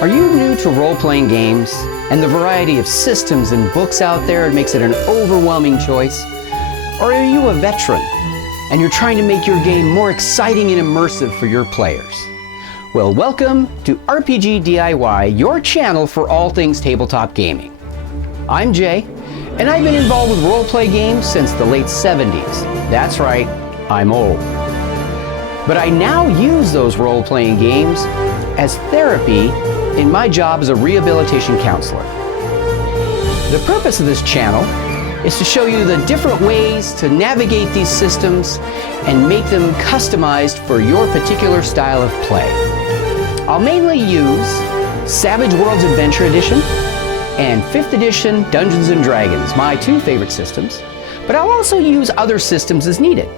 Are you new to role-playing games and the variety of systems and books out there makes it an overwhelming choice? Or are you a veteran and you're trying to make your game more exciting and immersive for your players? Well, welcome to RPG DIY, your channel for all things tabletop gaming. I'm Jay, and I've been involved with role-play games since the late 70s. That's right, I'm old. But I now use those role-playing games as therapy in my job as a rehabilitation counselor. The purpose of this channel is to show you the different ways to navigate these systems and make them customized for your particular style of play. I'll mainly use Savage Worlds Adventure Edition and 5th Edition Dungeons & Dragons, my two favorite systems, but I'll also use other systems as needed.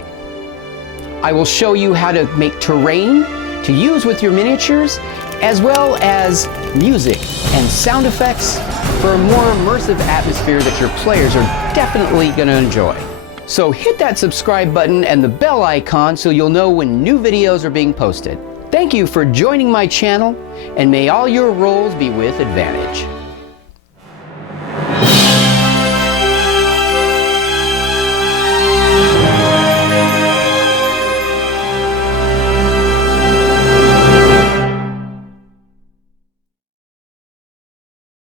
I will show you how to make terrain to use with your miniatures, as well as music and sound effects for a more immersive atmosphere that your players are definitely going to enjoy. So hit that subscribe button and the bell icon so you'll know when new videos are being posted. Thank you for joining my channel, and may all your rolls be with advantage.